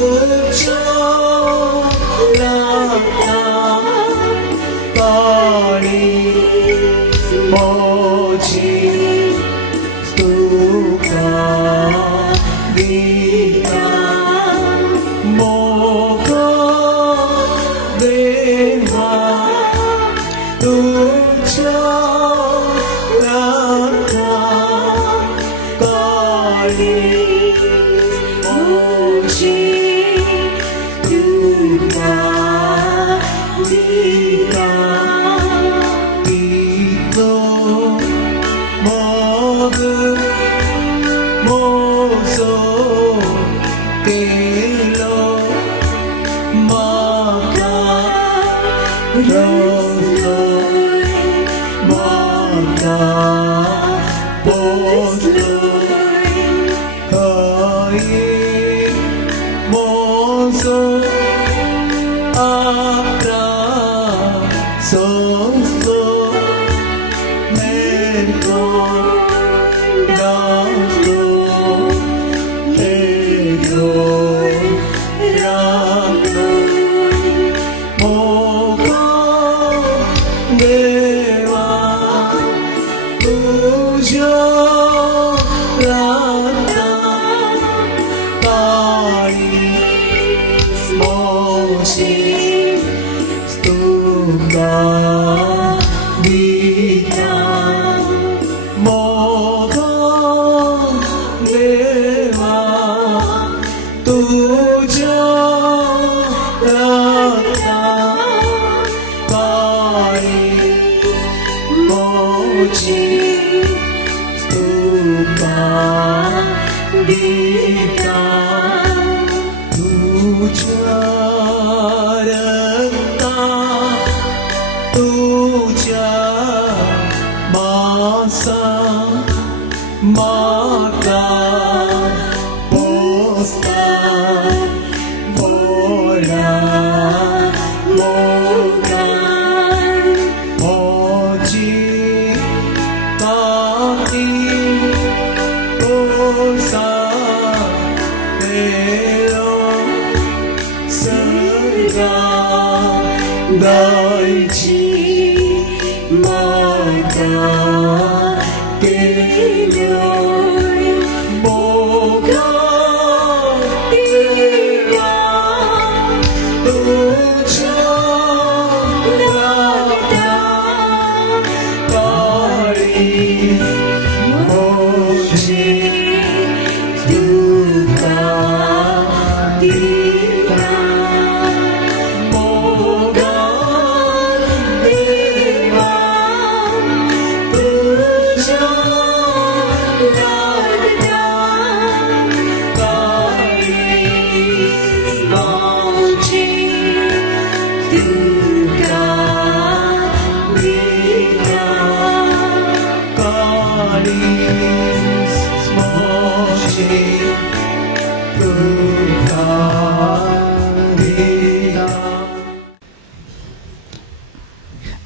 तुझ्या रक्तात काळी माझी स्तुता गीता मोगा देवा तुझ्या रक्तात काळी माझी स्तुता गीता मोसो केलो माका रोलो माका पोसलो काये मोसो आपरा सोसो मेरको माका पोसता बोला मोगान मोची काकी पोसा तेलो सगा दायची माका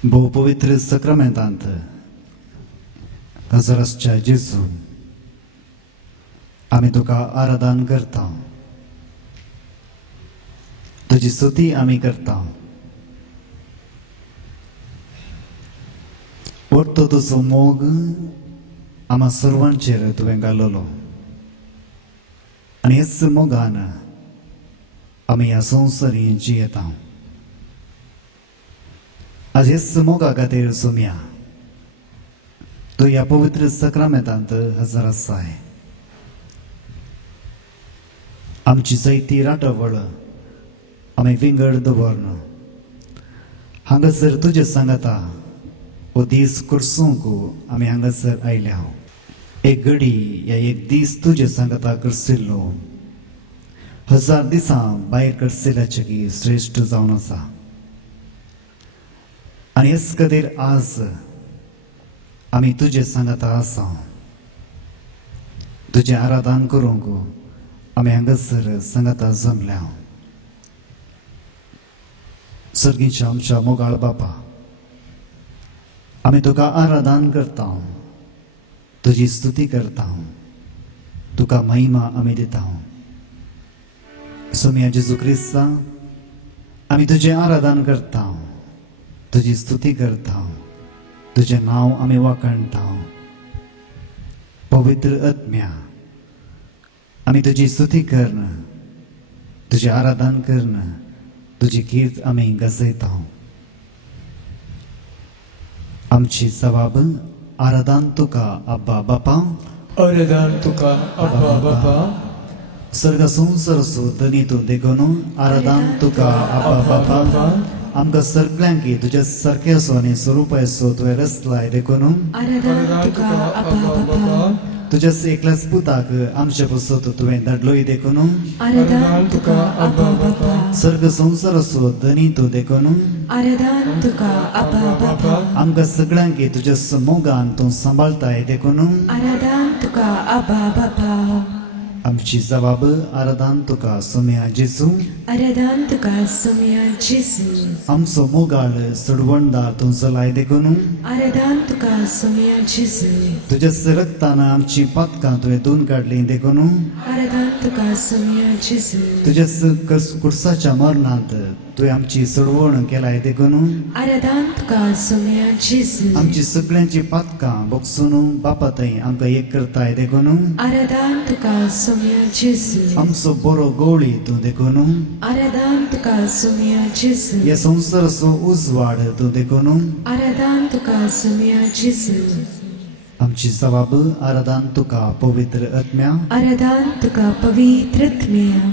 भोव पवित्र सक्रामेंतांत हजरसच्या जेजू आमी तुका आराधन करता, तुजी स्तुती आमी करता. वरतो तुजो मोग आम्हा सर्वांचेर तुवें घाललो आनी हेच मोगान आमी ह्या संवसारी जियेता. आज हेच मोगा खातीर सुमया तूं ह्या पवित्र सक्रामेंतांत हजर आसाय. आमची जायती राटवळ आमी विंगड दवरन हांगासर तुजे सांगाता हो दीस करसूंक आमी हांगासर आयल्या. एक घडी या एक दीस तुजे सांगाता करसिल्लो 1000 दिसां भायर करसिल्ल्याचें श्रेष्ठ जावन आसा. आनी हेच खातीर आज आमी तुजे सांगाता आसा. तुजें आराधन करूंक आमी हांगासर सांगाता जमल्या. सर्गीच्या आमच्या मोगाळ बापा, आमी तुका आराधन करता, तुजी स्तुती करता, तुका महिमा आमी दिता. सोम्या जेजू क्रिस्ता आम्ही तुझे आराधन करता तुझी स्तुती करता तुझे नाव आम्ही वाकणता पवित्र आत्म्या आम्ही तुझी स्तुती करणं तुझे आराधन करणं तुझी कीर्त आम्ही गजयता आमची जबाब आराधन तुका अब्बा बापा आराधन तुका अब्बा बापा स्वर्ग संसरसो धनी तू देखून आराधन तुका अब्बा बापा आमकां सगळ्यांकी तुझ्या सारखे असो आणि स्वरूप असो तुवें रचलाय देखून आराधन तुका अब्बा बापा तुझ्याच एकल्याच पुताक आमच्या पासत तुवें धाडलोय देखून आराधन तुका अब्बा बापा स्वर्ग संसार असो धनी तू देखून आराधन तुका अब्बा बापा आमकां सगळ्यांकी तुझ्या मोगान तू सांभाळताय देखून आराधन तुका अब्बा बापा आमची जबाब आराधन तुका सोम्या जेजू आराधन तुका सोम्या जेजू आमचो मोगाळ सडवणदार तू चलाय देखून आराधन तुका सोम्या जेजू तुझ्या रक्तान आमची पातकां तुवें धुवन काडली देखून आराधन तुका सोम्या जेजू तुझ्या कुर्साच्या मरणांत तुवें आमची सडवण केलाय देखून आराधन तुका सोम्या जेजू आमची सगळ्यांची पातकां बोगसून बापा थंय आमकां एक करताय देखून आराधन तुका सोम्या जेजू आमचो बरो गवळी तूं देखून आराधन तुका सोम्या जेजू ह्या संवसाराचो उजवाड तूं देखून आराधन तुका सोम्या जेजू आमची जबाब आराधन तुका पवित्र आत्म्या आराधन तुका पवित्र आत्म्या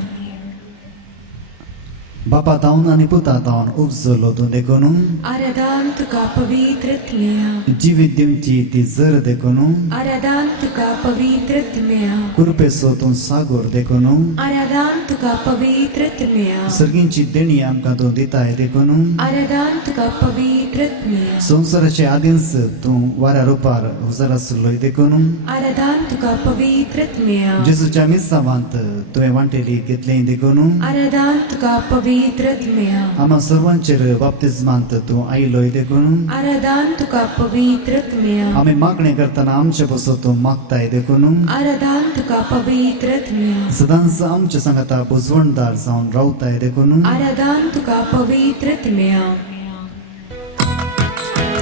बापा तावन आनी पुता तावन उपजलो तूं देखून आराधन तुका पवित्र आत्म्या जिवीत दिवची ती जर देखून आराधन तुका पवित्र आत्म्या कुरपेचो तूं सागोर देखून आराधन तुका पवित्र आत्म्या सर्गींची देणी आमकां तूं दिताय देखून आराधन तुका पवित्र आत्म्या संवसाराचे आदींच तूं वाऱ्या रुपार हुजार आसलोय देखून आराधन तुका पवित्र आत्म्या जेजूच्या मिसावांत तुवें वांटेली घेतलें देखून आराधन तुका पवित्र आत्म्या आम्हा सर्वांचेर बाप्तिस्मांत तूं आयलोय देखून आराधन तुका पवित्र आत्म्या आमी मागणी करतना आमचे पासो तूं मागताय देखून आराधन तुका पवित्र आत्म्या सदांच आमच्या सांगाता बुजवणदार जावन रावताय देखून आराधन तुका पवित्र आत्म्या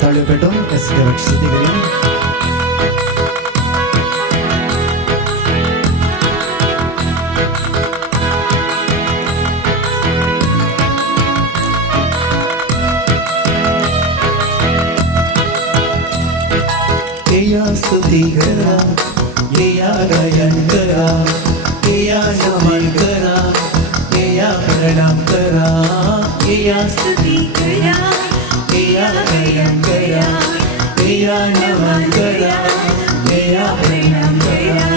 ताळयो पेटोवन एस देवाची स्तुती करूया या स्तुती करा या गायन करा या नमन करा या प्रणाम करा या स्तुती करा या गायन करा या नमन करा या प्रणाम करा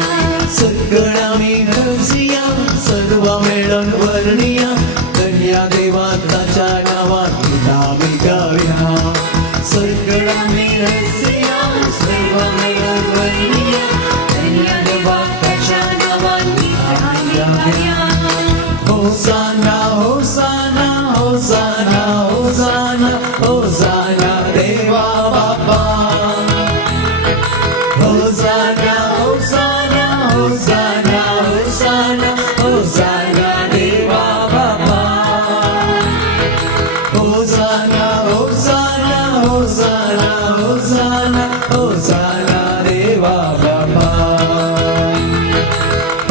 सगळा मी रसिया सर्व मिळून वर्णिया कन्या देवाच्या नावात नामी गाविना सगळा मी रसिया सर्व मिळून वर्णिया कन्या देवाच्या नावात नामी गाविना होसाना होसाना होसाना होसाना होसाना देवा बापा होसाना होसाना होसाना होसाना होसाना देवा बापा होसाना होसाना होसाना होसाना होसाना देवा बापा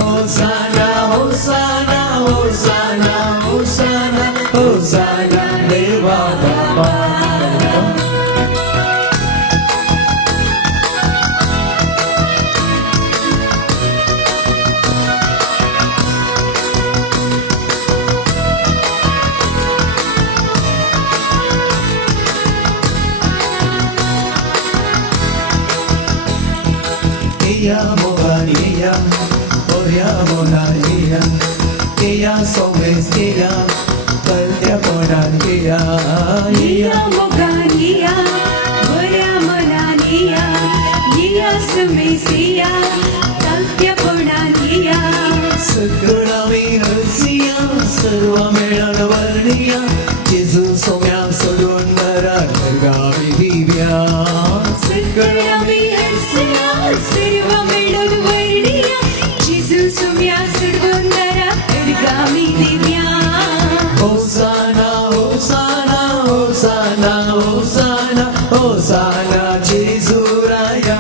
होसाना होसाना होसाना होसाना होसाना देवा बापा Ella moganía, oria moganía, ella sobres ella, paltea moganía, Nia Mogania, Goya Monania, Nia Sumesia, Talpia Ponania, सगळा मी रसिया सर्व मिळून वर्णिया जेजू सोम्या सोडून मरण गावी दिव्या सगळ्या मी हरसिया, सर्व मिळून वर्णिया, जिजू सुम्या सोडून नरा गामी दिव्या होसाना होसाना होसाना होसाना होसाना जेजूराया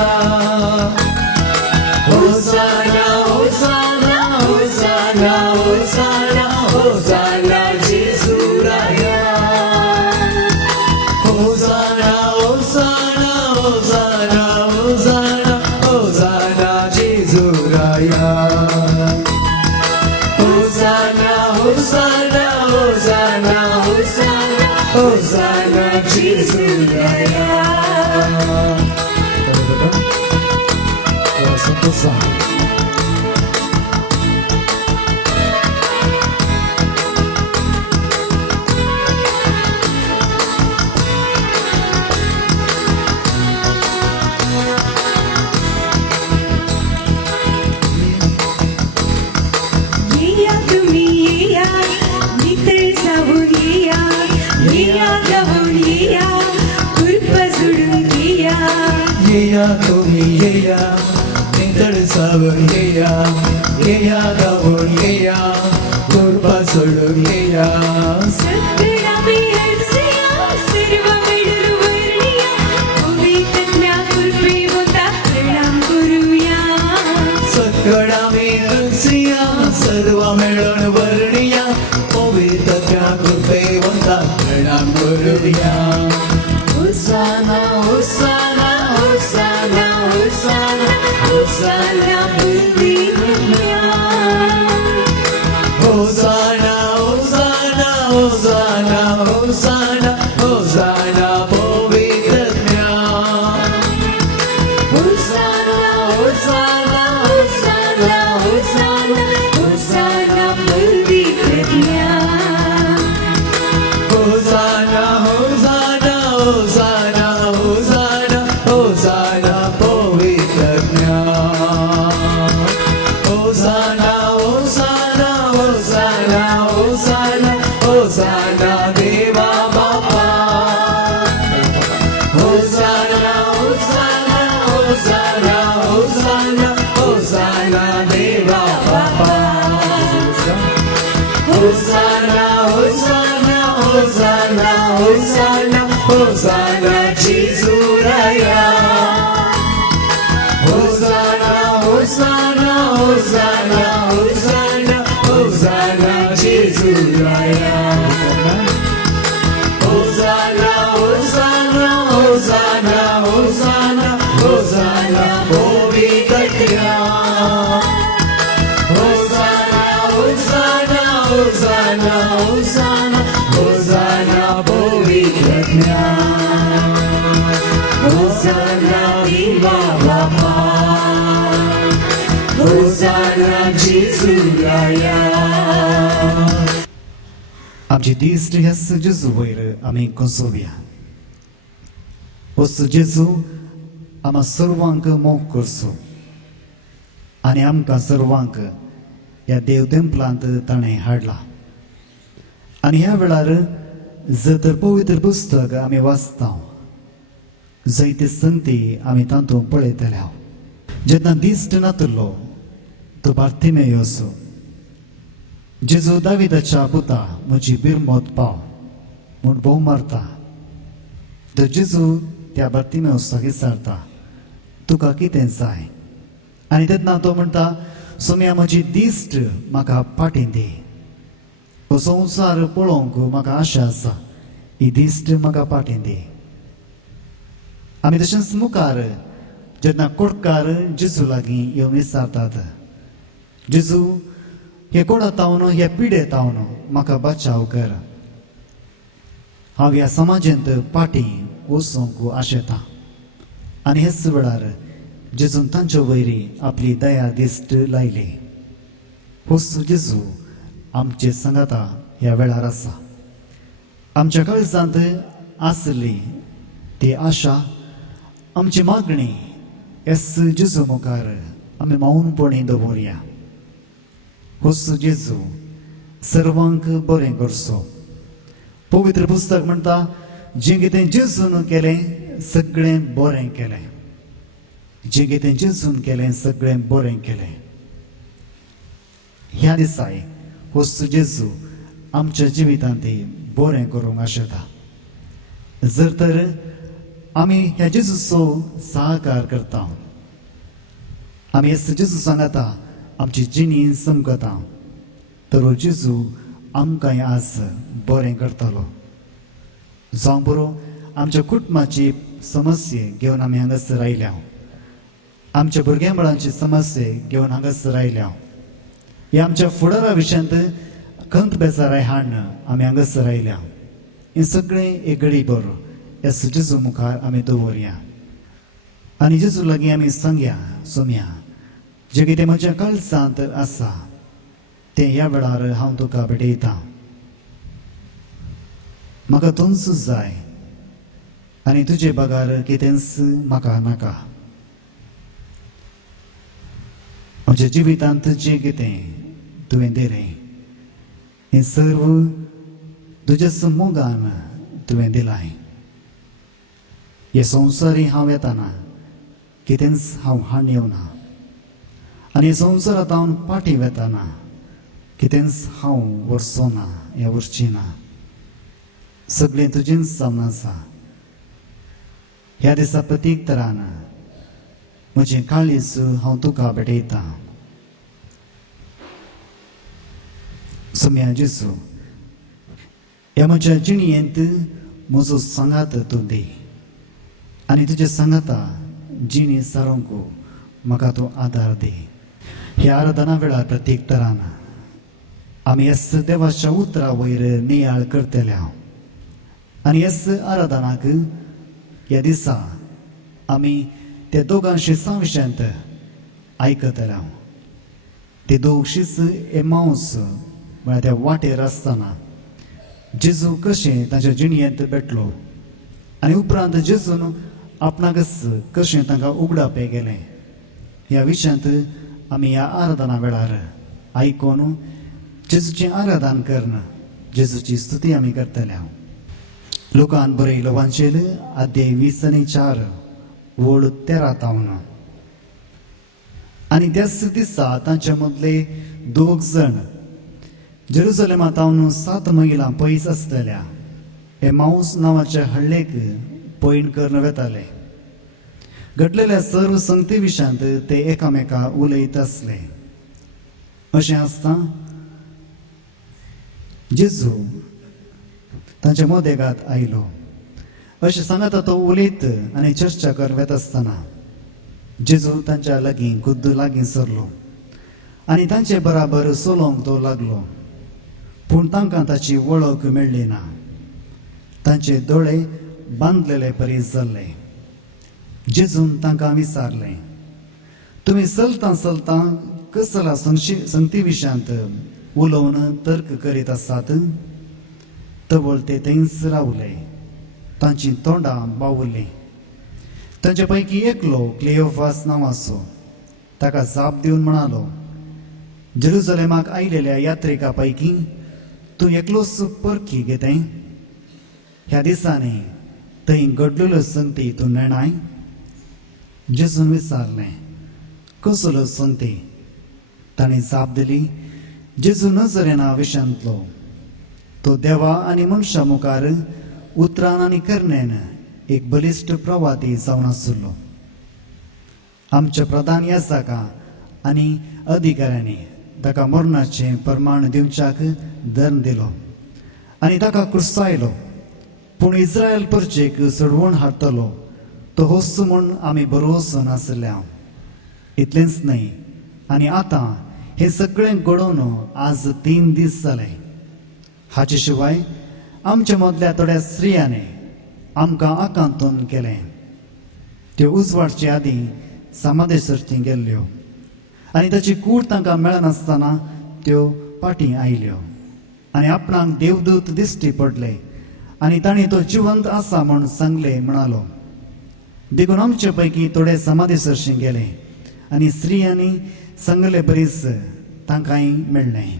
होसाना होसाना होसाना होसाना होसाना जेजूराया होसाना होसाना होसाना होसाना होसाना जेजूराया होसाना होसाना होसाना होसाना होसाना जेजूराया संतोषा येया तुम्ही येया नितळ जाऊन येया येया गाऊन येया कृपा जुडून येया येया तुम्ही येया नितळ सावून येया येया गावून येया कृपा सोडून येया सगळा मी हरसिया सर्व मिळून वर्णिया पवित्रज्ञा कृपे होता प्रणाम करूया सगळा मी हसिया सर्व मिळून वर्णिया पवित्र त्या कृपेवंता प्रणाम करूया होसाना होसाना होसाना होसाना होसाना पवित्रज्ञा होसाना होसाना होसाना होसाना होसाना पवित्र ज्ञान होसाना होसाना होसाना होसाना होसाना पवित्रज्ञा होसाना होसाना होसाना होसाना होसाना पवित्र ज्ञान होसाना होसाना होसाना होसाना होसाना देवा बापा होसाना होसाना होसाना होसाना होसाना देवा बापा होसाना होसाना होसाना होसाना होसाना जेजूराया होसाना होसाना होसाना होसाना होसाना जेजूराया होसाना होसाना होसाना होसाना होसाना पवित्र ज्ञान होसाना होसाना होसाना होसाना होसाना पवित्र ज्ञान होसाना देवा बापा होसाना जेजूराया आमची दिश्ट ह्यास जेजू वयर आमी कोसोवया वस जेजू आम्हा सर्वांक मोग करचो आनी आमकां सर्वांक ह्या देवतेंपलांत ताणें हाडला आनी ह्या वेळार जर पवित्र पुस्तक आमी वाचता जायते संगती आमी तातूंत पळयतल्या जेन्ना दिश्ट नातलो तो बार्तिमेयोस जेजू दाविदाच्या पुता म्हजी बिरमोत पाव म्हूण भोव मारता तर जेजू त्या बार्तिमेयोसाक विचारता तुका कितें जाय आनी तेन्ना तो म्हणटा सोम्या म्हजी दिश्ट म्हाका पाटी दी हो संवसार पळोवंक म्हाका आशा आसा ही दिश्ट म्हाका पाटी दी आमी तशेंच मुखार जेन्ना कोडकार जेजू लागीं येवन विचारतात जेजू हे कोडातावन हे पिडेतावन म्हाका बचाव कर हांव ह्या समाजांत पाटी वचूंक आशेतां आनी हेच वेळार जेजून तांचे वयरी आपली दया दिश्ट लायली होच जेजू आमचे संगाता ह्या वेळार आसा आमच्या काळजांत आसली ती आशा आमची मागणी एस जेजू मुखार आमी मौनपणी दवरया होच जेजू सर्वांक बरें करचो पवित्र पुस्तक म्हणटा जें कितें जेजून केलें सगळें बरें केलें जें कितें जेजून केलें सगळें बरें केलें ह्या दिसाय होस्त जेजू आमच्या जिवितांत बरें करूंक आशेता. जर तर आमी ह्या जेजूचो सहकार करता, आमी हेस्त जेजू सांगता आमची जिणी समकता, तर हो जेजू आमकांय आज बरें करतलो. जावं बरो आमच्या कुटुंबाची समस्या घेवन आमी हांगासर आयल्या, आमच्या भुरग्यांबाळांची समस्या घेवन हांगासर आयल्या. हे आमच्या फुडारा विशयांत खंत बेजाराय हाडून आमी हांगासर आयल्या. हें सगळें एक घडी बरो ह्या जेजू मुखार आमी दवरया आनी जेजू लागीं आमी सांगया, सोमया जें कितें म्हज्या काळजांत आसा तें ह्या वेळार हांव तुका भेटयतां. म्हाका तूंच जाय आनी तुजे बागार कितेंच म्हाका नाका. म्हज्या जिवितांत जें कितें तुवें दिलें हें सर्व तुज्याच मोगान तुवें दिलाय. हे संवसारी हांव येताना कितेंच हांव हाडून येवना आनी संवसारांत हांव पाटी वेताना कितेंच हांव व्हरचोना ह्या व्हरचीना. सगळें तुजेंच जावन आसा. ह्या दिसा प्रत्येक तरान म्हजें काळीज हांव तुका भेटयतां. सोम्या जेजू ह्या म्हज्या जिणयेंत म्हजो सांगात तूं दी आनी तुज्या सांगाता जिणी सारूंक म्हाका तूं आदार दी. ह्या आराधना वेळार प्रत्येक तरान आमी ह्याच देवाच्या उतरा वयर नियाळ करतले आनी ह्याच आराधनाक ह्या दिसा आमी त्या दोगांशी सांविशांत आयकतले. ते दोगशीच एमाऊस म्हळ्यार त्या वाटेर आसतना जेजू कशें ताच्या जिणयेंत भेटलो आनी उपरांत जेजून आपणाकच कशें तांकां उगडाप गेलें ह्या विशयांत आमी ह्या आराधना वेळार आयकून जेजूचें आराधन करून जेजूची स्तुती आमी करतले. लोकान बरयलो वांचेल अध्याय 20:4 वळ 13 आनी त्याच दिसा तांचे मदले दोग जण जेरुसलेमांतावन 7 मैलां पयस आसलेल्या एमाऊस नांवाच्या हळ्ळेक पयण करून वेताले. घडलेल्या सर्व संगती विशयांत ते एकामेका उलयत आसले. अशें आसता जेजू तांच्या मदेगांत आयलो. अशें सांगता तो उलयत आनी चर्चा करत आसतना जेजू तांच्या लागीं खुद्द लागीं सरलो आनी तांचे बराबर सोलोंक तो लागलो. पूण तांकां ताची वळख मेळ्ळी ना. तांचे दोळे बांदलेले परीस जाल्ले. जेजून तांकां विचारलें, तुमी चलतां चलतां कसल्या संगती विशयांत उलोवन तर्क करीत आसात? तवळ ते थंयच रावले. तांचीं तोंडां बावुरलीं. तांचे पैकी एकलो क्लेयोफास नांवाचो ताका जाप दिवन म्हणालो, जेरुसलेमाक आयलेल्या यात्रिकां पैकी तूं एकलोच परखी घेताय? ह्या दिसांनी थंय घडलेल्यो संगती तूं नेणाय? जेजून विचारलें, कसल्यो संगती? ताणें जाप दिली, जेजू नजरेना विशयांतलो. तो देवा आनी मनशां मुखार उतरान आनी करण्यान एक बलिश्ट प्रवादी जावन आसलो. आमच्या प्रधान याजकां आनी अधिकाऱ्यांनी ताका मरणाचें प्रमाण दिवच्याक दंड दिलो आनी ताका क्रुसायलो. पूण इस्रायल परचेक सोडवून हाडटलो तो होस म्हूण आमी भरवोसन आसल्या. इतलेंच न्हय आनी आतां हें सगळें घडोवन आज 3 दीस जाले. हाचे शिवाय आमच्या मदल्या थोड्या स्त्रियांनी आमकां आकांतून केलें. त्यो उजवाडचे आदीं समाधी सर्ती गेल्ल्यो आनी ताची कूड तांकां मेळनासतना त्यो फाटीं आयल्यो आनी आपणाक देवदूत दिश्टी पडले आनी तांणी तो जिवंत आसा म्हूण सांगलें म्हणालो. देखून आमचे पैकी थोडे समाधी सर्शी गेले आनी स्त्रियांनी सांगले बरीच तांकांय मेळ्ळें,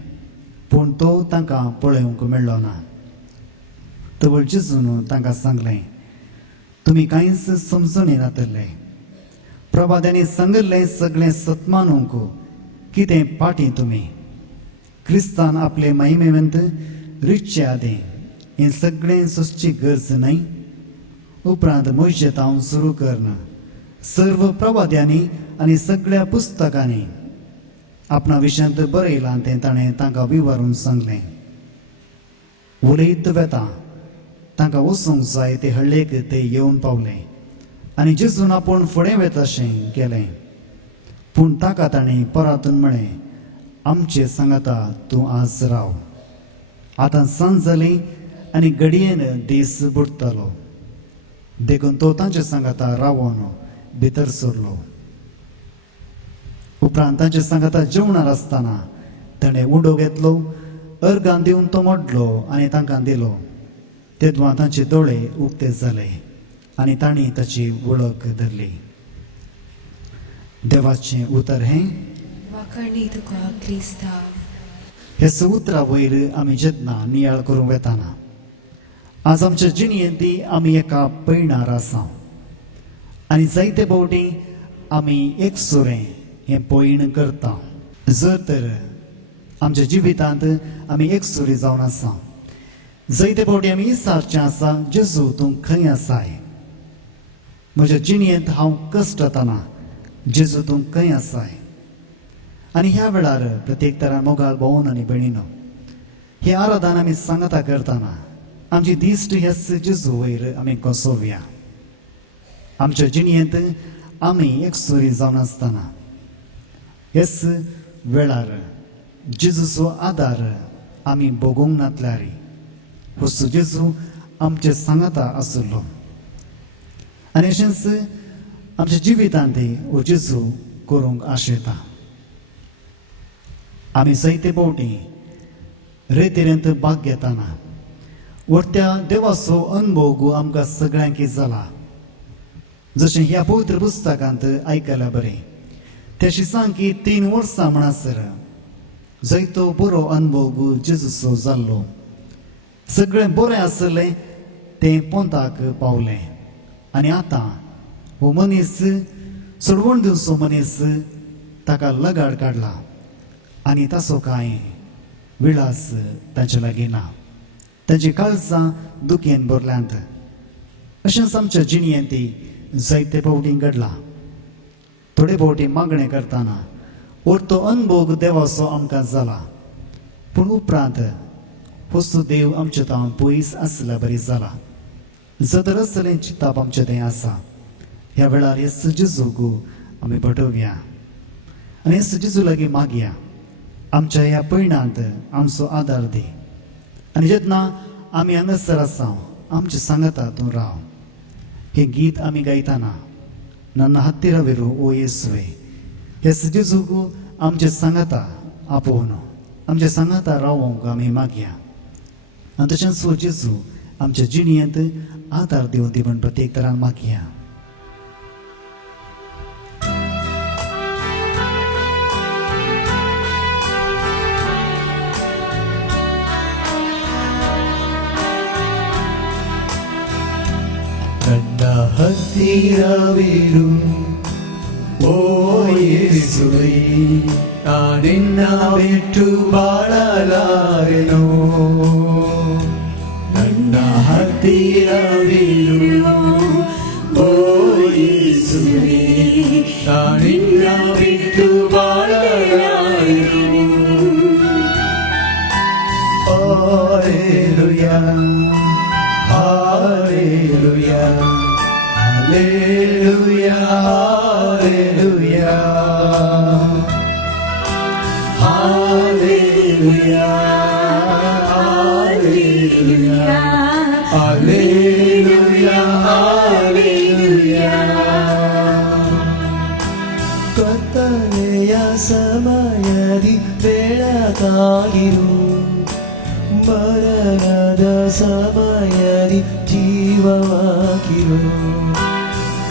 पूण तो तांकां पळोवंक मेळ्ळो ना. तवळ जेजून तांकां सांगलें, तुमी कांयच समजून येनातले. प्रभाद्यांनी सांगलें सगळें सतमानूंक कितें पाटी तुमी? क्रिस्तान आपले महिमेवंत रिच्चे आदे हे सगळें सोसची गरज नाही उपरांत मोशेतावन सुरू करणं सर्व प्रवाद्यांनी आनी सगळ्या पुस्तकांनी आपणा विशयांत बरयलां तें ताणें तांकां विवरून सांगलें उलयत वेता तांकां वचूंक जाय ते हळ्ळेक ते येवन पावले आनी जेजून आपूण फुडें वेता अशें केलें पूण ताका ताणें परतून म्हळें आमचे सांगाता तूं आज राव आतां सांज जाली आनी घडयेन दीस बुडटलो देखून तो तांचे सांगाता रावोन भितर सरलो उपरांत तांचे सांगाता जेवणार आसतना ताणें उडो घेतलो अर्गां दिवन तो मोडलो आनी तांकां दिलो तेदुआं तांचे दोळे उक्ते जाले आनी तांणी ताची वळख धरली देवाचें उतर हें वाखाणी तुका क्रिस्ता हे उतरा वयर आमी जेन्ना नियाळ करूंक वेताना आज आमच्या जिणेंती आमी एका पैणार आसा आनी जायते फावटी आमी एक सुरें हें पयण करता जर तर आमच्या जिवितांत आमी एक सुरी जावन आसा जायते फावटी आमी विचारचें आसा जेजू तूं खंय आसाय म्हज्या जिणेंत हांव कश्ट येताना जेजू तूं खंय आसाय आनी ह्या वेळार प्रत्येक तरान मोगाळ भोवन आनी भयणीनो हे आराधन आमी सांगता करतना आमची दिश्ट ह्याच जेजू वयर आमी कोसोवया आमच्या जिणेंत आमी एक सुरी जावन आसतना हेच वेळार जेजूचो आदार आमी भोगूंक नातल्यार हो जेजू आमचे सांगता आसलो आनी अशेंच आमच्या जिवितांत हो जेजू करूंक आशेता आमी जायते फावटी रेतेरेंत भाग घेताना व्हडट्या देवाचो अनुभव आमकां सगळ्यांक जाला जशें ह्या पवित्र पुस्तकांत आयकलां बरें तेशी सांग की 3 वर्सां म्हणसर जायतो बरो अनुभव जेजूचो जाल्लो सगळें बरें आसलें तें पोंताक पावलें आनी आतां हो मनीस सोडवण दिवचो मनीस ताका लगाड काडला आनी ताचो कांय विलास ताचे लागीं ना ताची काळजां दुखेन भरल्यांत अशेंच आमच्या जिणेंती जायते फावटी घडलां थोडे फावटी मागणें करतना व्हडतो अनुभव देवाचो आमकां जाला पूण उपरांत वस्तू देव आमचे तावन पयस आसल्यार बरी जाला जर असलें चिंतप आमचें तें आसा ह्या वेळार हे जेजूक आमी पटोवया आनी हे जेजू लागीं मागया आमच्या ह्या पैणांत आमचो आदार दी आनी जेन्ना आमी हांगासर आसा आमचे सांगता तूं राव हे गीत आमी गायतना ನನ್ನ ಹತ್ತಿರವಿರು ಓ ಯೇಸುವೆ हे जेजूक आमचे सांगता आपोवन आमचे सांगता रावोंक आमी मागया आनी तशेंच हो जेजू आमच्या जिणेंत आदार दिवन दी म्हण प्रत्येक तरान मागया ನನ್ನ ಹತ್ತಿರವಿರು ಓ ಯೇಸುವೇ ನಾನಿನ್ನ ಬಿಟ್ಟು ಬಾಳಲಾರೆನು ನನ್ನ ಹತ್ತಿರವಿರು ಓ ಯೇಸುವೇ ನಾನಿನ್ನ ಬಿಟ್ಟು ಬಾಳಲಾರೆನು Hallelujah Hallelujah, Hallelujah, Hallelujah, Hallelujah, Hallelujah, Hallelujah, Hallelujah. ಕತ್ತಲೆಯ ಸಮಯದಿ ಬೆಳಕಾಗಿರು ಮರಣದ ಸಮಯದಿ ಜೀವವಾಗಿರು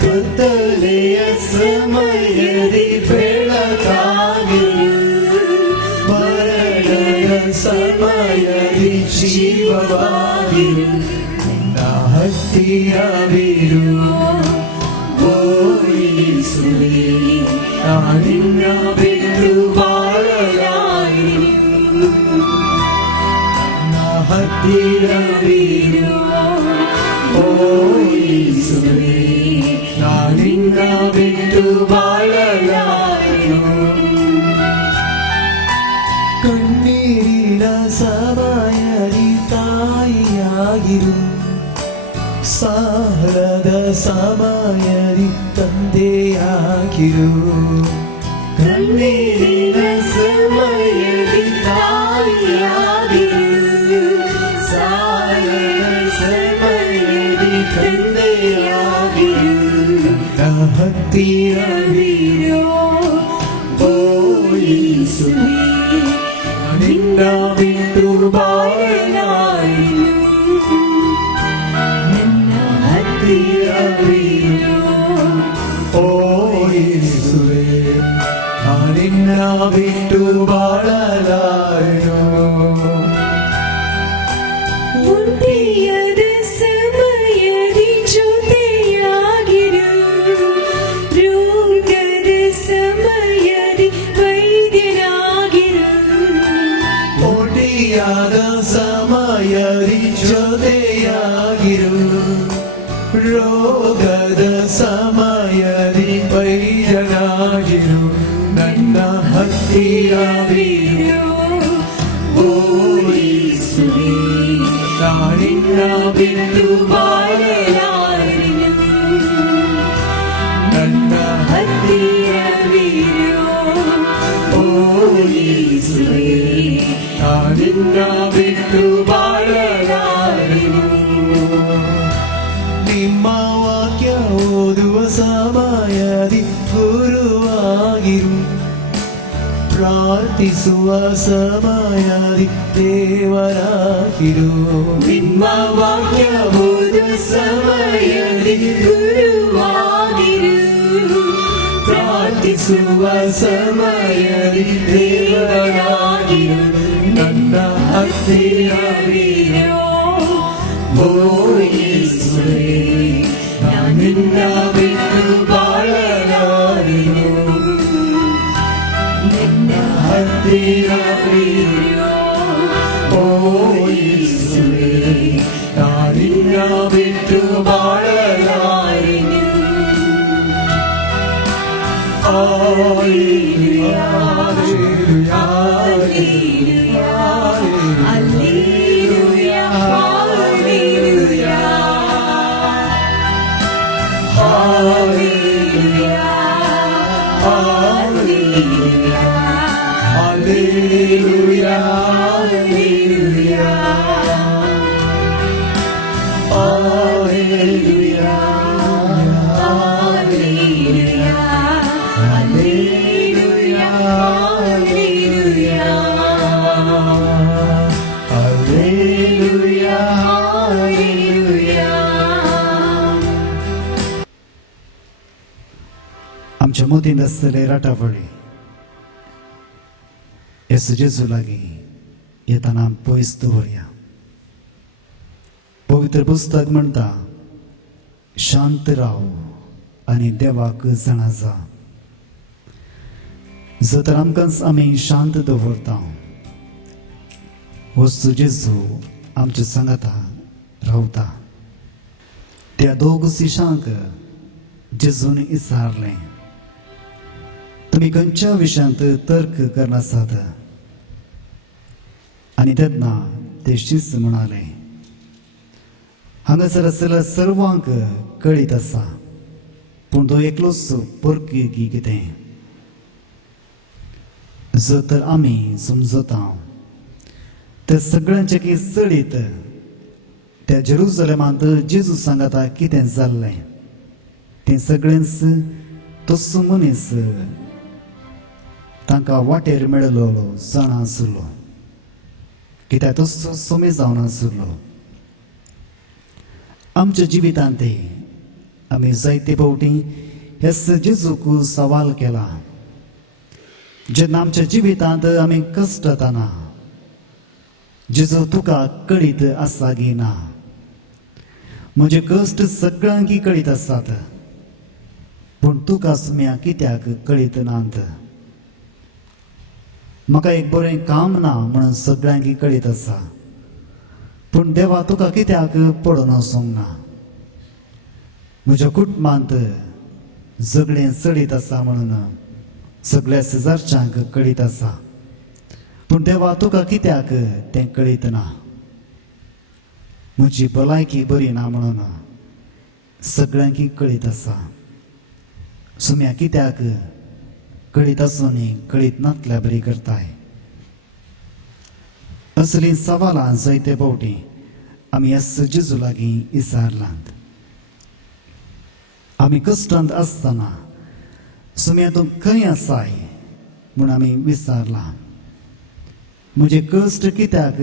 ಕತ್ತಲೆಯ ಸಮಯದಿ ಬೆಳಕಾಗಿರು ಮರಣದ ಸಮಯದಿ ಜೀವವಾಗಿರು ನಿನ್ನ ಹತ್ತಿರವಿರು ಓ ಯೇಸುವೇ ನಾನಿನ್ನ ಬಿಟ್ಟು ಬಾಳಲಾರೆನು ಹತ್ತಿರವಿರು ಓ ಯೇಸುವೇ ನಾನಿನ್ನ ಬಿಟ್ಟು ಬಾಳಲಾರೆನು ಕಣ್ಣೀರಿನ ಸಮಯದಿ ತಾಯಿಯಾಗಿರು ಸಾಲದ ಸಮಯದಿ ತಂದೆಯಾಗಿರು ಕಣ್ಣೀರಿನ ಸಮಯದಿ ತಾಯಿಯಾಗಿರು ಸಾಲದ ಸಮಯದಿ ತಂದೆಯಾಗಿರು ಹತ್ತಿರವಿರೋ ಓ ಯೇಸುವೇ ನಿನ್ನ ಬಿಟ್ಟು ಬಾಳಲಾರೆನು ನನ್ನ ಹತ್ತಿರವಿರೋ ಓ ಯೇಸುವೇ ನಿನ್ನ ಬಿಟ್ಟು ಬಾಳಲಾರೆನು ಮುಂದಿಯದ ಸಮಯದಿ ಜೊತೆಯಾಗಿರು ರೋಗದ ಸಮಯದಿ ವೈದ್ಯನಾಗಿರು ಒಡಿಯಾದ ಸಮಯದಿ ಜೊತೆಯಾಗಿರು ರೋಗದ ಸಮಯದಿ ವೈದ್ಯನಾಗಿರು ನನ್ನ ಹತ್ತಿರವಿರು ಓ ಯೇಸುವೇ ನಾನಿನ್ನ ಬಿಟ್ಟು ಬಾಳಲಾರೆನು ನನ್ನ ಹತ್ತಿರವಿರು ಓ ಯೇಸುವೇ ನಾನಿನ್ನ ಬಿಟ್ಟು ಬಾಳಲಾರೆನು ನಿಮ್ಮ ವಾಕ್ಯ ಓದುವ ಸಮಯದಿ ಗುರುವಾಗಿರು ಪ್ರಾರ್ಥಿಸುವ ಸಮಯದಿ ದೇವರಾಗಿರು ನಿಮ್ಮ ವಾಕ್ಯ ಓದುವ ಸಮಯದಿ ಗುರುವಾಗಿರು ಪ್ರಾರ್ಥಿಸುವ ಸಮಯದಿ ದೇವರಾಗಿರು ನನ್ನ ಹತ್ತಿರವಿರೋ ಓ ಯೇಸುವೇ ನಾನಿನ್ನ ಬಿಟ್ಟು ಬಾಳಲಾರೆನು ನನ್ನ ಹತ್ತಿರವಿರೋ ಓ ಯೇಸುವೇ ನಾನಿನ್ನ ಬಿಟ್ಟು ಬಾಳಲಾರೆನು Alleluia, Alleluia, Alleluia, Alleluia, Alleluia, Alleluia, Alleluia, Alleluia, आमच्या मदीं आसतले राटाफळी येसू जेजू लागीं येताना पयस दवरया पवित्र पुस्तक म्हणटा शांत राव आनी देवाक जाणा जा जर तर आमकांच आमी शांत दवरता वस्तू जेजू आमच्या सांगाता रावता त्या दोग शिशांक जेजून विचारलें तुमी खंयच्या विशयांत तर्क करनासात आनी तेन्ना ते शिस म्हणाले हांगासर आसलेल्या सर्वांक कळीत आसा पूण तो एकलोच परकी की कितें जर तर आमी समजता ते सगळ्यांचे की चडीत त्या जेरुसलेमांत जेजू सांगता कितें जाल्लें तें सगळेंच तसो मनीस तांकां वाटेर मेळलो जाणा आसलो कित्याक तसो सोमे जावन आसलो आमच्या जिवितांत आमी जायते फावटी ह्याच जेजूक सवाल केला जेन्ना आमच्या जिवितांत आमी कश्टांत ना जेजू तुका कळीत आसा की ना म्हजे कश्ट सगळ्यांक कळीत आसात पूण तुका सुम्या कित्याक कळीत नात म्हाका एक बरें काम ना म्हणून सगळ्यांक कळीत आसा पूण देवा तुका कित्याक पडून वचोंक ना म्हज्या कुटुंबांत झगडें चडीत आसा म्हणून सगळ्या शेजारच्यांक कळीत आसा पूण देवा तुका कित्याक तें कळीत ना म्हजी भलायकी बरी ना म्हणून सगळ्यांक कळीत आसा सुम्या कित्याक कळीत आसूनी कळीत नातल्या बरी करताय असली सवालां जायते फावटी आमी ह्या जेजू लागीं विचारलांत आमी कश्टांत आसतना सुम्या तूं खंय आसाय म्हूण आमी विचारलां म्हजे कश्ट कित्याक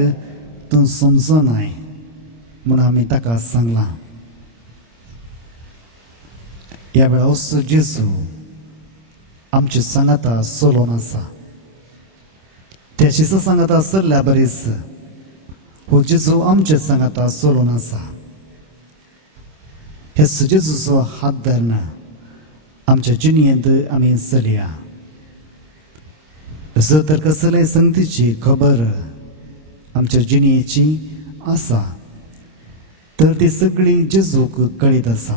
तूं समजनाय म्हूण आमी ताका सांगलां ह्या वेळा असो जेजू आमची सांगाता सोलोन आसा त्याची सांगाता सरल्या बरीच हो जेजू आमचे सांगाता सोलोन आसा हे जेजूचो हात धरन आमच्या जिणेंत आमी चलया जर तर कसले संगतीची खबर आमच्या जिणेची आसा तर ती सगळी जेजूक कळीत आसा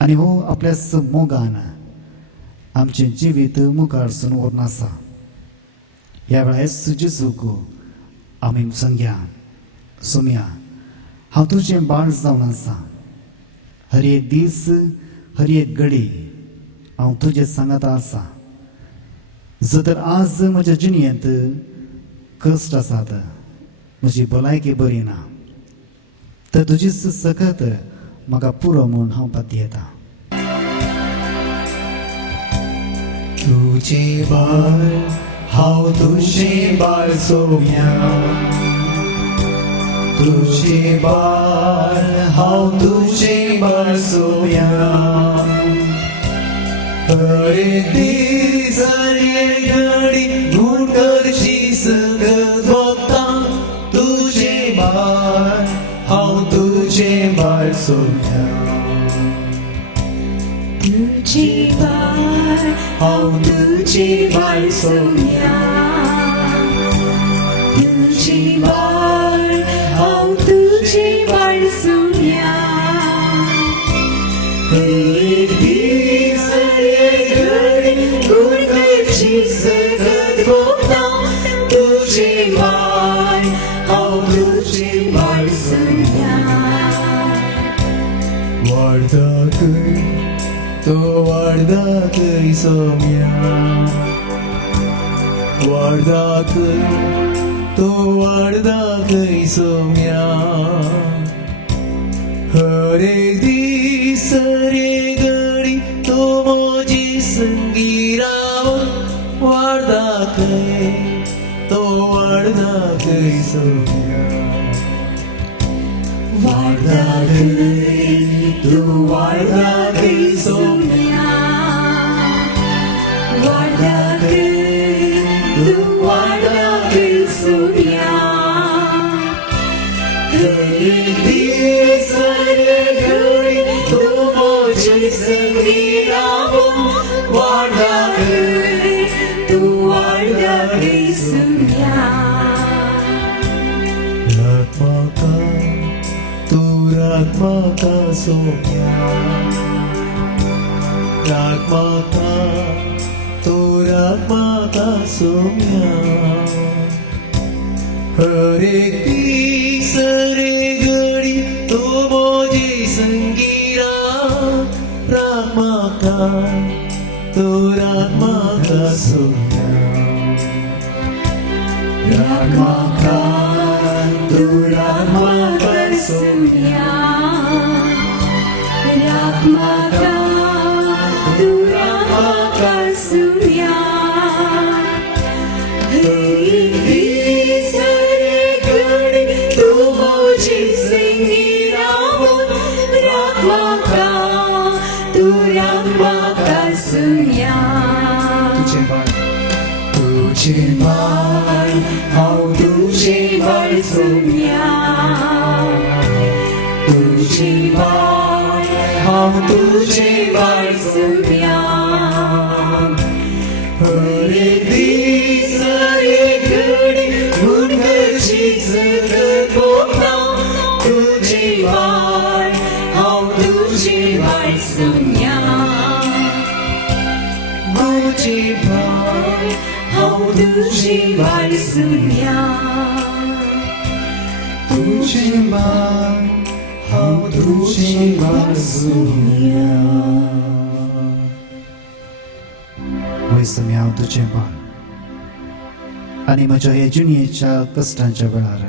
आनी हो आपल्याच मोगान आमचें जिवीत मुखारसून व्हरून आसा ह्या वेळा जेजूक आमी सांगया सोम्या हांव तुजें बाळ जावन आसा हर एक दीस हर एक घडी हांव तुजे सांगाता आसा जर तर आज म्हज्या जिणेंत कश्ट आसात म्हजी भलायकी बरी ना तर तुजीच सकत म्हाका पुरो म्हूण हांव पातयेता तुझे बाळ हांव तुझे बाळ सोम्या तुझे बाळ हांव तुझे बाळ सोम्या हरे दीस हरे घडी गुण करची सगळं भोगता तुझे बाळ हांव तुझे बाळ सोम्या तुझे बाळ हांव तुझे बाळ सोम्या तुझे बाळ हांव तुझे बाळ सोम्या एक दीस एक घडी गुण करची सगळं भोगता तुझे बाळ हांव तुझे बाळ सोम्या वाडदाकय तो वाडदाकय सोम्या वाडदाकय तो वाडदाकय सोम्या हर एक दीस हर एक घडी तो म्हजी संगी रावून वाडदाकय तो वाडदाकय सोम्या वाडदाकय तूं वाडदाकय सोम्या वाडदाकय तूं वाडदाकय सोम्या एक दीस एक घडी तूं म्हजी संगी रावून वाडदाकय तूं वाडदाकय सोम्या राख म्हाका तूं राख म्हाका सोम्या राख म्हाका तूं राख म्हाका सोम्या हर एक दीस हर एक घडी तूं म्हजी संगी राख म्हाका तूं राख म्हाका सोम्या राख म्हाका तूं राख म्हाका सोम्या राख म्हाका तूं राख म्हाका सोम्या एक दीस एक घडी तूं म्हजी संगी रावून राख म्हाका तूं राख म्हाका सोम्या तुझे बाळ हांव तुझे बाळ सोम्या तुझे बाळ हांव तुझे बाळ सोम्या हर एक दीस हर एक घडी गुण करची सगळं तुझे बाळ हांव तुझे बाळ सुन्या तुझे बाळ हांव तुझे बाळ सुन्या तुझे बाळ हांव तुझे बाळ सुन्या वय सुन्या हांव तुझें बाळ आनी म्हज्या हे जिणयेच्या कश्टांच्या वेळार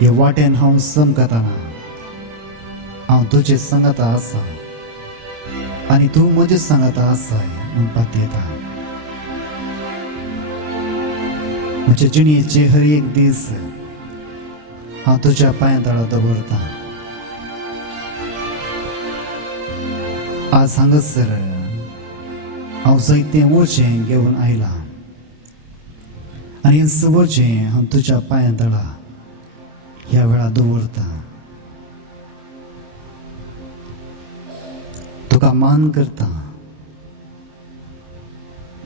हे वाटेन हांव समकताना हांव तुजे सांगाता आसा आनी तूं म्हजे सांगाता आसाय म्हणपाक येता म्हज्या जिणयेचे हर एक दीस हांव तुज्या पांया तळा दवरता आज हांगासर हांव जायतें वचें घेवन आयलां आनी हें सवरचें हांव तुज्या पांया तळा ह्या वेळा दवरता तुका मान करता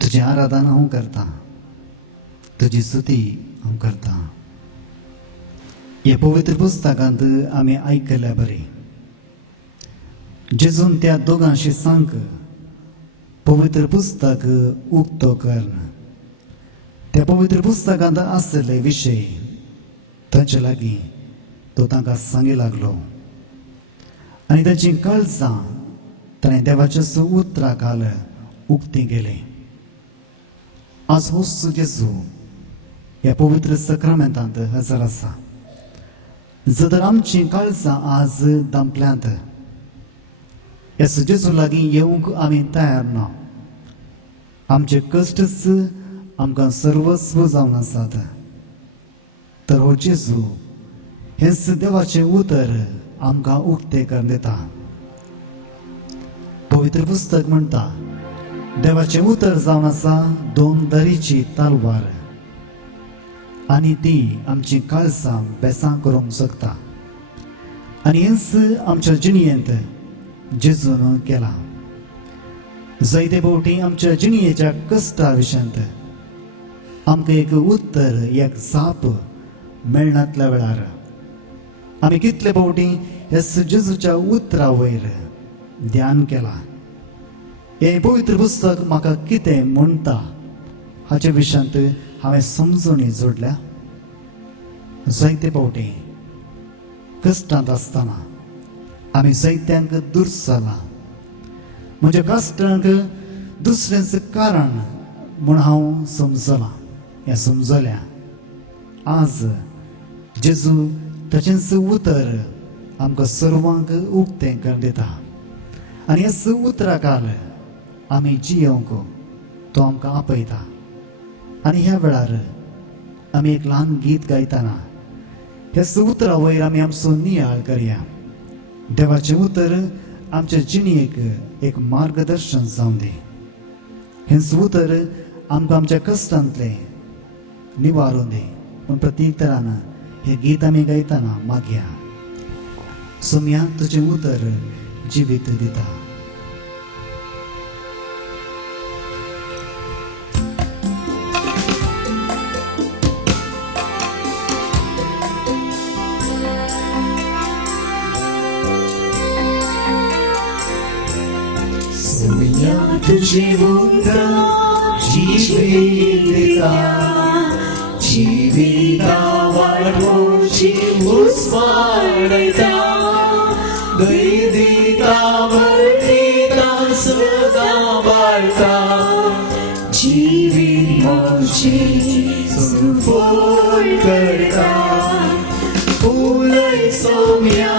तुजें आराधन हांव करता तुजी स्तुती हांव करता ह्या पवित्र पुस्तकांत आमी आयकल्या बरी जेजून त्या दोगांशी सांग पवित्र पुस्तक उक्तो कर्ण त्या पवित्र पुस्तकांत आसले विशय तांचे लागीं तो तांकां सांगी लागलो आनी तांची काळजां ताणें देवाच्या उतरां काल उक्तीं केलीं आज हो जेजू ह्या पवित्र सक्रामेंतांत हजर आसा जर आमची काळजां आज दांपल्यांत ह्या जेजू लागीं येवंक आमी तयार ना आमचे कश्टच आमकां सर्वस्व जावन आसात तर हो जेजू हेच देवाचें उतर आमकां उक्तें करून दिता पवित्र पुस्तक म्हणटा देवाचें उतर जावन आसा दोन दरीची तलवार आनी ती आमची काळजां बेसां करूंक शकता आनी हेच आमच्या जिणयेंत जेजून केला जायते फावटी आमच्या जिणयेच्या कश्टा विशयांत आमकां एक उत्तर एक जाप मेळनातल्या वेळार आमी कितले फावटी ह्या जेजूच्या उतरा वयर ध्यान केला हे पवित्र पुस्तक म्हाका कितें म्हणटा हाचे विशयांत हांवें समजुनी जोडल्या जायते फावटी कश्टांत आसतना आमी जायत्यांक दुर्स जाला म्हज्या कश्टांक दुसरेंच कारण म्हूण हांव समजलां हें समजल्या आज जेजू ताचेंच उतर आमकां सर्वांक उक्तें करून दिता आनी हेच उतरा काल आमी जियोंक तो आमकां आपयता आनी ह्या वेळार आमी एक ल्हान गीत गायतना हेच उतरा वयर आमी आमचो नियाळ करया देवाचें उतर आमच्या जिणयेक एक मार्गदर्शन जावन दी हेच उतर आमकां आमच्या कश्टांतले निवारून दी पूण प्रत्येक तरान हे गीत आमी गायतना मागया सुम्या तुजें उतर जिवीत दिता तुझे उतर जिवीत दिता जिविता वाढवूची उस्माळता दैदिता वर्णिता सदा वाढता जीवित मोचे सुफोड करता फुलय सौम्या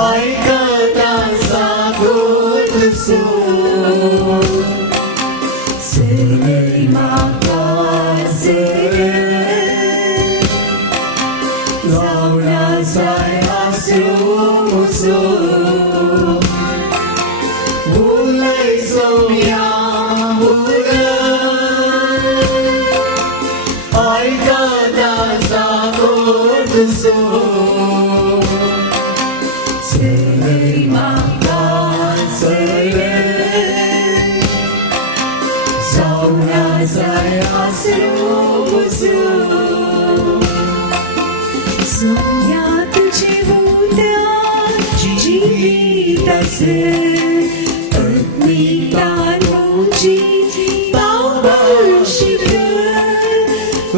ऐकता सागोत सो सगळी म्हाका जावना जाय आस्यो म्हजो उलय सौम्या ऐकता सागोत सो आसरो मुझो सोया तुझे उद्यान जीविताचे अग्निदान मुझी पावशिर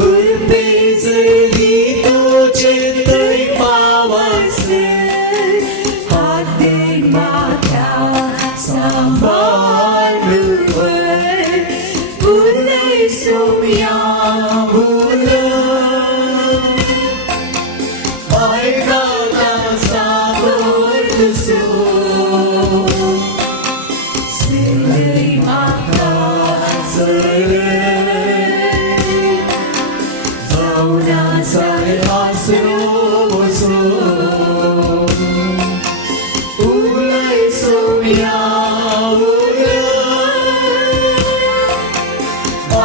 उर्बेजली तोचे तै पावसे हाते माता सांभाळवर फुले सोम्या ऐकाना सागोर तुझो सगळी माता जाऊना सारे आसरो मुझो उलय सोम्या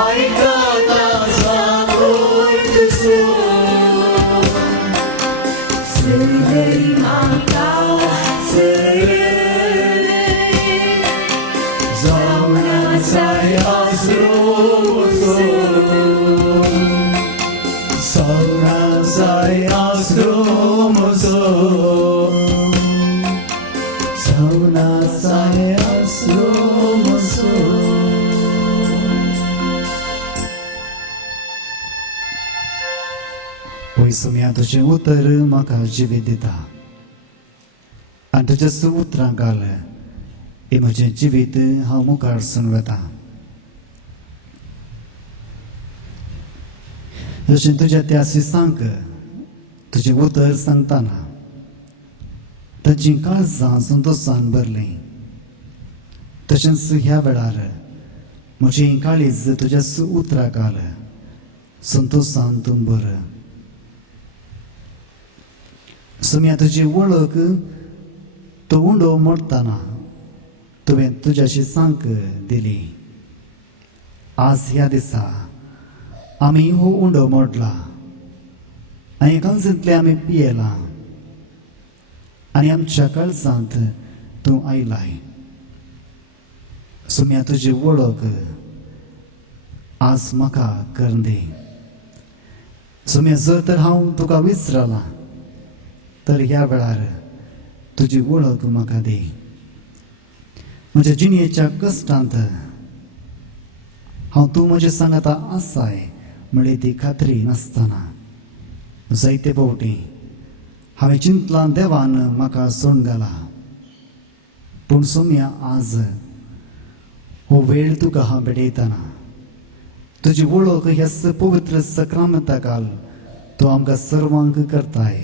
ऐकाना सागोर तुझो सगळी माता जाऊना सारे आसरो मुझो जाऊना सारे आसरो मुझो जाऊना सारे आसरो मुझो होय सोम्या तुझें उतर म्हाका जिवीत दिता आनी तुज्या उतरां घाल हे म्हजें जिवीत हांव मुखार सून वेता जशें तुज्या त्या सिसांक तुजें उतर सांगतना तांची काळजां संतोशान भरलीं तशेंच ह्या वेळार म्हजें काळीज तुज्या उतरां घाल संतोशान तूं भर सोम्या तुजी वळख तो उंडो मोडटाना तुवें तुज्याशी सांक दिली आज ह्या दिसा आमी हो उंडो मोडला आनी काळजांतले आमी पियेला आनी आमच्या काळजांत तूं आयलाय सोम्या तुजी वळख आज म्हाका करून दी सोम्या जर तर हांव तुका विसरला तर ह्या वेळार तुजी वळख म्हाका दी म्हज्या जिणेच्या कश्टांत हांव तूं म्हजे सांगाता आसाय म्हणली ती खात्री नासतना जायते फावटी हांवें चिंतलां देवान म्हाका सोडून घाला पूण सोम्या आज हो वेळ तुका हांव भेटयतना तुजी वळख ह्या पवित्र सक्रामंताकाल तूं आमकां सर्वांक करताय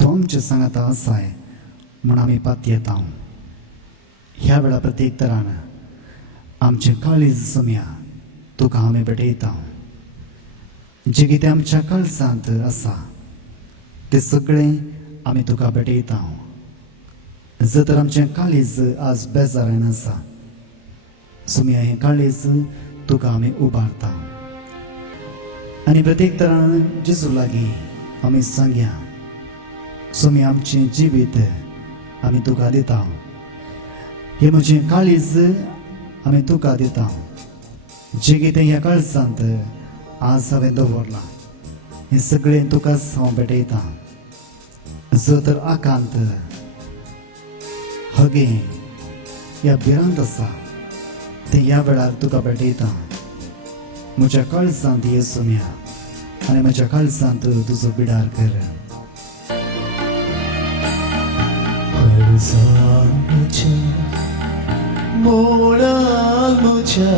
तूं आमचे सांगाता आसाय म्हूण आमी पात येता ह्या वेळा प्रत्येक तरान आमचें काळीज सोम्या तुका आमी भेटयता जें कितें आमच्या काळजांत आसा तें सगळें आमी तुका भेटयता जर तर आमचें काळीज आज बेजारान आसा सोम्या हें काळीज तुका आमी उबारता आनी प्रत्येक तरान जेजू लागीं आमी सांगया सोम्या आमचें जिवीत आमी तुका दिता हे म्हजें काळीज आमी तुका दिता जें कितें ह्या काळजांत आज हांवें दवरलां हें सगळें तुकाच हांव भेटयता जर तर आकांत हगे ह्या भिरांत आसा तें ह्या वेळार तुका भेटयता म्हज्या काळजांत ये सोम्या आनी म्हज्या काळजांत तुजो बिडार कर मोळान म्हज्या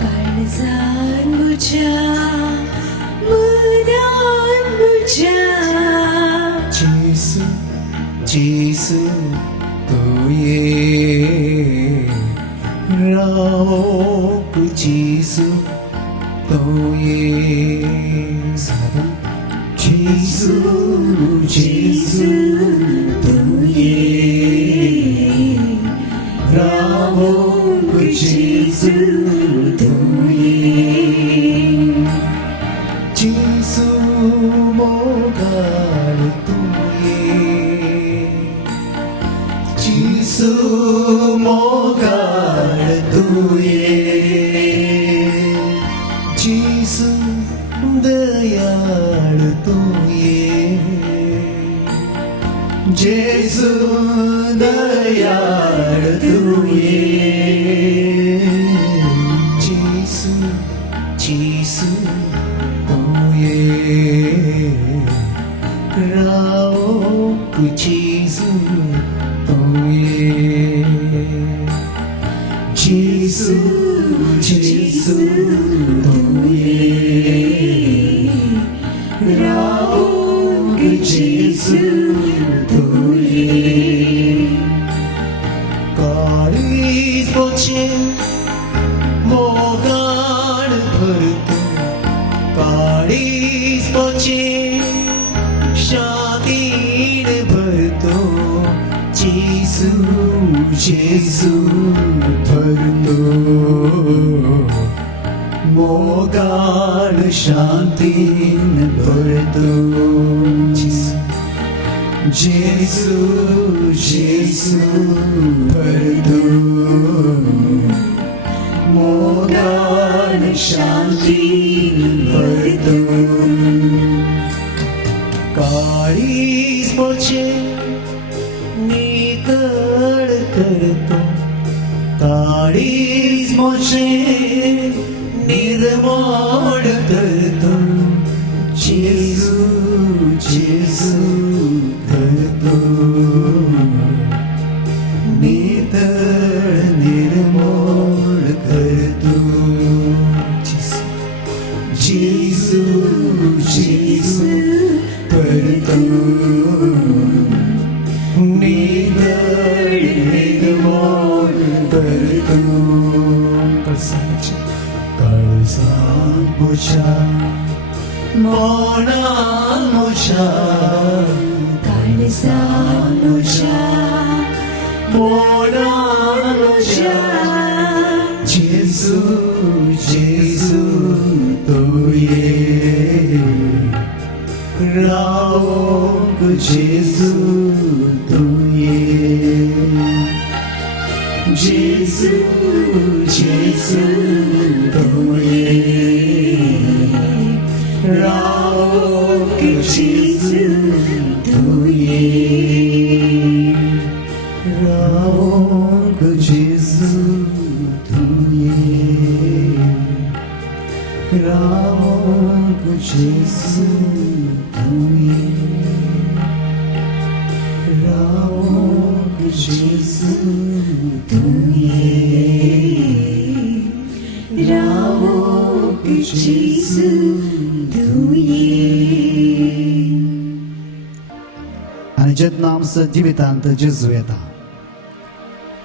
काळजान म्हज्या मनान म्हज्या जेसू जेसू तूं ये रावोंक जेसू तूं ये जेसू जेसू तूं ये रावोंक जेसू तूं ये जेसू मोगाळ तूं ये जेसू मोगाळ तूं ये जेसू दयाळ तू ये जेसू जेसू तू ये राओ जेसू तू ये जेसू जेसू तू ये राओ जेसू तू ये काळीज बोचे मोगाड भरतो काळीज बोचे शादीन भरतो जेसू जेसू भरतो मोगाड शांतीन भरतो जेसू जेसू भरतो मोगाड शांतीन भरतो काळीज बोचे निकळ करतो काळीज बोचे निर्मळ करतो जेसू जेसू करतो नितळ निर्मळ करतो जेसू जेसू करतो नितळ निर्मळ करतो कळसां बोचा मोनान मोचा काळजान म्हज्या मोनान मोचा जेसू जेसू तू ये राओ जेसू तू ये जेसू जेसू तू ये राओ जेसू तू ये राओ जेसू तू ये राओ जेसू तू ये राओ जेसू तू ये राओ जेसू तू ये आनी जेन्ना आमचो जिवितांत जेजू येता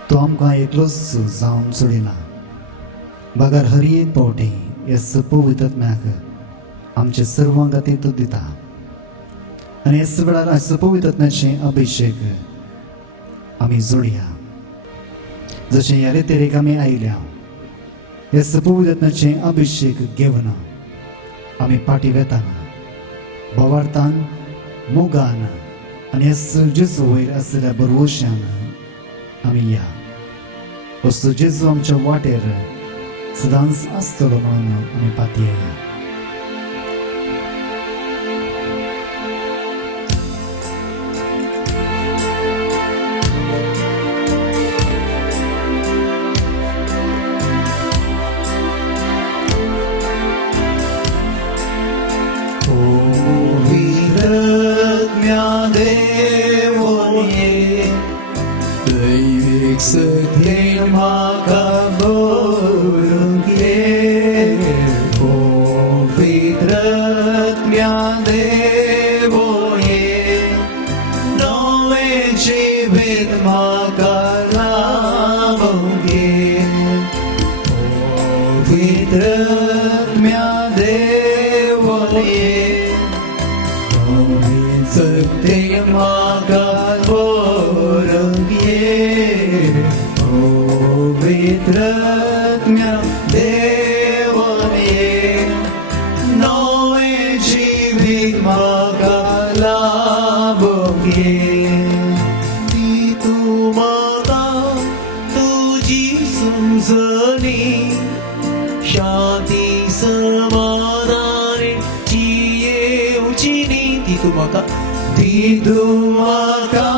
तो आमकां एकलोच जावन सोडिना बागार हर एक पावटी ह्या पवित्र आत्म्याक आमचे सर्वांगाती तो दिता आनी ह्या वेळार ह्या पवित्र आत्म्याचे अभिषेक आमी जोडया जशें ह्या रितीरेक आमी आयल्या ह्या पवित्र आत्म्याचे अभिषेक घेवन आमी पाटी वेताना बोवार्थान मोगान आनी ह्या जेजू वयर आसलेल्या भरवशान आमी या असो जेजू आमच्या वाटेर सदांच आसतलो म्हणून आमी पातयेया दैविक सत्य म्हाका बोलूंक ये पवित्र आत्म्या देवो ये नवें जिवीत म्हाका लावूंक ये पवित्र आत्म्या देवो ये नवें सत्य म्हाका बोलूंक ये पवित्र आत्म्या देवो ये नवें जिवीत म्हाका लावूंक ये ती तूं म्हाका तुजी समजली शांती समाधान जी येवची न्ही ती तूं म्हाका ती तुमका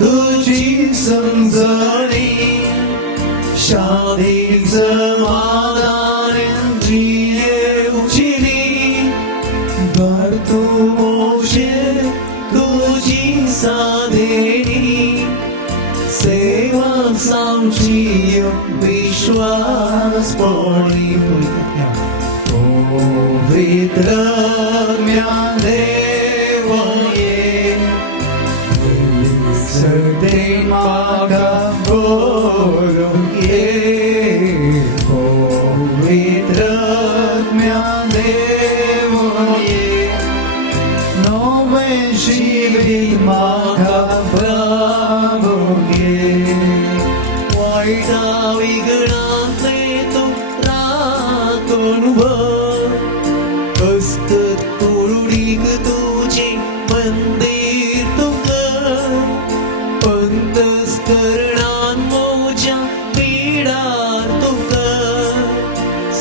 तुझी समजणी शांतीचं मादान जियेवचिनी भर तू मोशे तुझी साधेणी सेवा सामची विश्वास पडी पवित्र देव ये सते मागा बोलून ये पवित्र देव ये नवे शिवी मागा प्रभु ये वाईटा विघ्नातले तो राखून असत तुरुडीक तुझे मंदिर तुक अंतस्करणान मोजा पीडार तुक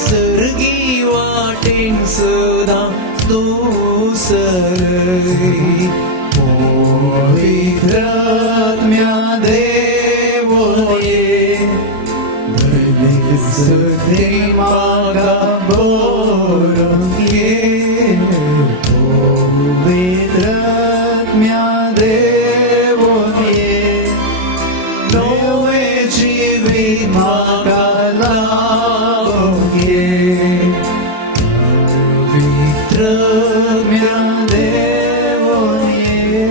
सर्गी वाटेन सदा तू सरई पवित्र देव ये सते मागा बोलून ये पवित्र देव ये नवे जीवित मागा लाभून ये पवित्र देव ये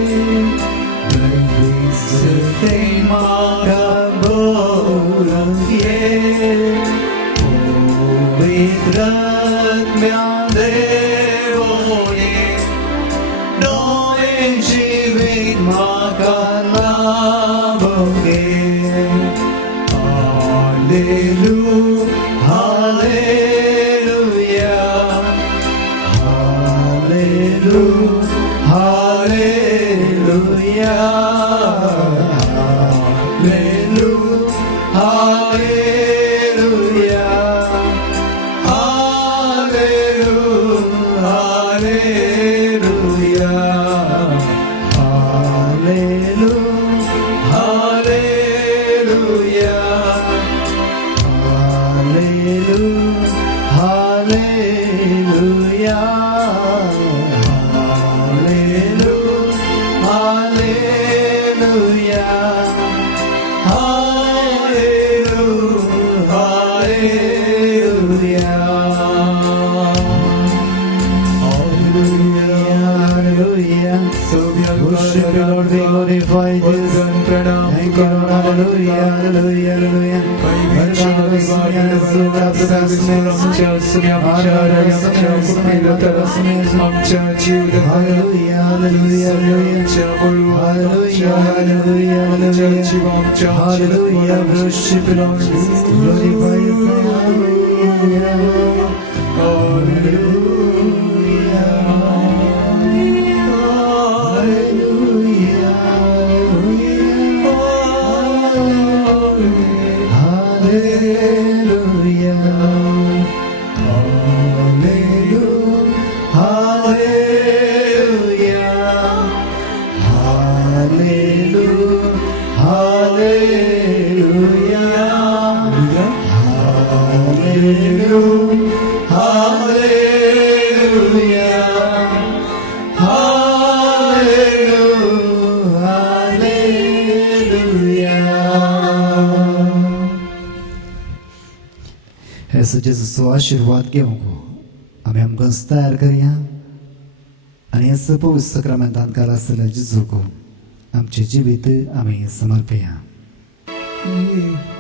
सते मागा बोलून ये पवित्र देव ये नवे जीवित मागा लाभून ये hallelujah hallelujah hallelujah hallelujah hallelujah hallelujah hallelujah Worship you, Lord, we glorify Jesus. Thank you, Lord, hallelujah, hallelujah, hallelujah. Hallelujah, hallelujah, hallelujah, hallelujah, hallelujah. Worship you, Lord, glorify you, hallelujah. ऐसे जसं आशीर्वाद घेवंक आमी आमकां तयार करया आनी हे पवित्र सक्रमेंतान काल आसलेल्या जेजूक आमचे जिवीत आमी समर्पया. Ooh.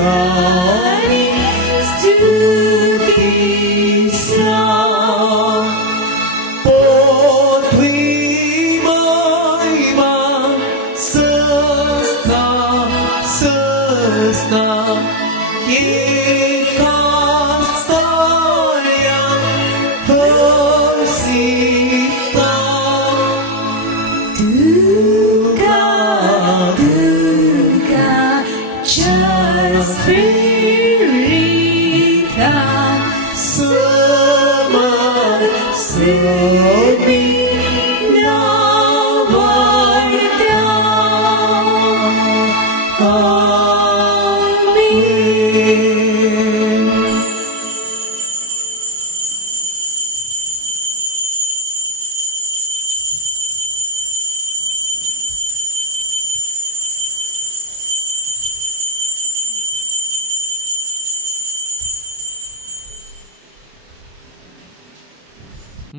सारी स्तुतीचा पृथ्वी महिमा सस्ता सस्ता एका साऱ्या Hasita Duga, Duga, just Spirica, Summer Sumi, Navarda, Amen.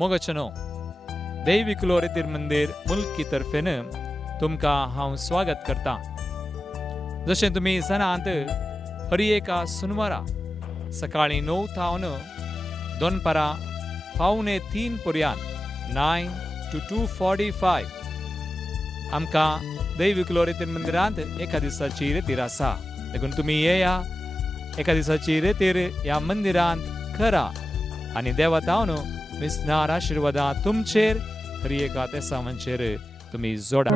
मोगचनो दैविक लोरेतीर मंदिर मुल्की तर्फेन तुमकां हांव स्वागत करता. जशें तुमी जाणात, हर एका सुनवारा सकाळीं 9 तावन दोनपारां 2:45 पर्यंत 9 to 2:45 आमकां दैविक लोरेतीर मंदिरांत एका दिसाची रेतीर आसा. देखून तुमी येया, एका दिसाची रेतीर ह्या मंदिरांत करा आनी देवातावन मिसनार आशिर्वादां तुमचेर हर एका तेसावांचेर तुमी जोडा.